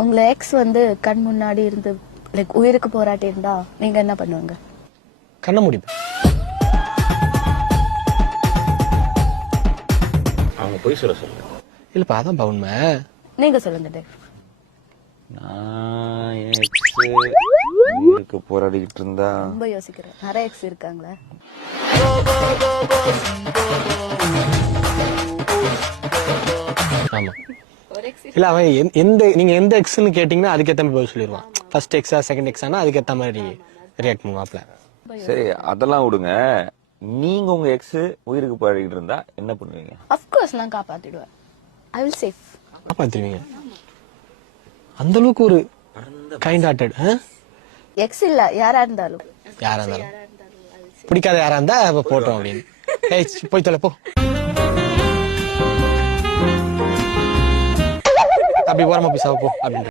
உங்களை எக்ஸ் வந்து கண் முன்னாடி இருந்து லைக் உயிருக்கு போராட்டி இருந்தா நீங்க என்ன பண்ணுவாங்க? கண்ண முடிப்பேன். அவங்க போய் சொல்லுங்க. இல்லப்பா அதான் உண்மை. நீங்க சொல்லுங்க டேவ். நான் எக்ஸ் போராடிக்கிட்டு இருந்தா ரொம்ப யோசிக்கிறேன். நிறைய எக்ஸ் இருக்காங்களே. ஆமா இல்ல அவன் நீங்க எந்த எக்ஸ்ன்னு கேட்டீங்கன்னா அதுக்கேற்ற மாதிரி பதில் சொல்லிடுவான். ஃபர்ஸ்ட் எக்ஸா செகண்ட் எக்ஸானா அதுக்கேற்ற மாதிரி ரியாக்ட் பண்ணுவாப்ல. சரி அதெல்லாம் விடுங்க. நீங்க உங்க எக்ஸ் உயிருக்கு போராடிக்கிட்டு இருந்தா என்ன பண்ணுவீங்க? ஆஃப் கோர்ஸ் நான் காப்பாத்திடுவேன். I will save. காப்பாத்துவீங்க. அந்த அளவுக்கு ஒரு கைண்ட் ஹார்ட்டட். எக்ஸ் இல்ல யாரா இருந்தாலும் பிடிக்காத யாரா இருந்தா போட்டோம் அப்படின்னு. ஏய் போய் தொலை போ. அப்படி ஓரமா போய் சாவ போ அப்படின்னு.